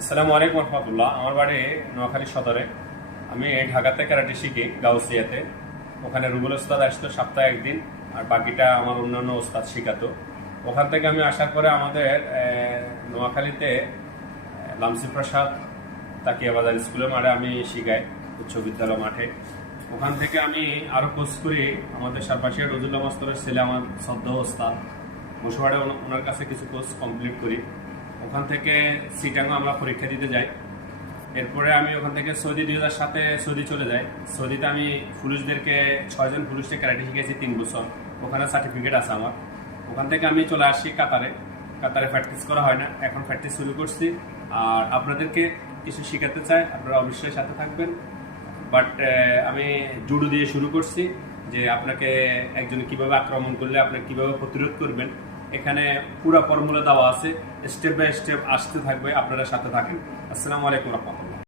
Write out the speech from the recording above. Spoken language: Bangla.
আসসালামু আলাইকুম রহমতুল্লাহ। আমার বাড়ি নোয়াখালী সদরে। আমি ঢাকাতে ক্যারাটে শিখি গাউসিয়াতে। ওখানে রুবেল ওস্তাদ আসতো সপ্তাহে একদিন, আর বাকিটা আমার অন্যান্য ওস্তাদ শিখাতো। ওখান থেকে আমি আসার পরে আমাদের নোয়াখালীতে লামসি প্রসাদ তাকিয়া বাজার স্কুলের মাঠে আমি শিখাই, উচ্চ বিদ্যালয় মাঠে। ওখান থেকে আমি আরও কোর্স করি আমাদের সারপাশে রজুল্লাহ মাস্তরের ছেলে, আমার সদ্য ওস্তাদ বসুয়াড়ে, ওনার কাছে কিছু কোর্স কমপ্লিট করি। ওখান থেকে সিটাঙ্গো আমরা পরীক্ষা দিতে যাই। এরপরে আমি ওখান থেকে সৌদি 2007-এ সৌদি চলে যাই। সৌদিতে আমি পুলিশদেরকে 6 জন পুলিশকে ক্যারাটে শিখেছি 3 বছর। ওখানে সার্টিফিকেট আছে আমার। ওখান থেকে আমি চলে আসি কাতারে। কাতারে প্র্যাকটিস করা হয় না, এখন প্র্যাকটিস শুরু করছি। আর আপনাদেরকে কিছু শেখাতে চাই, আপনারা অবশ্যই সাথে থাকবেন। বাট আমি জুডো দিয়ে শুরু করছি, যে আপনাকে একজনে কিভাবে আক্রমণ করলে আপনি কিভাবে প্রতিরোধ করবেন। এখানে পুরো ফর্মুলা দেওয়া আছে, স্টেপ বাই স্টেপ আসতে থাকবে, আপনারা সাথে থাকেন। আসসালামু আলাইকুম রহমতুল্লাহ।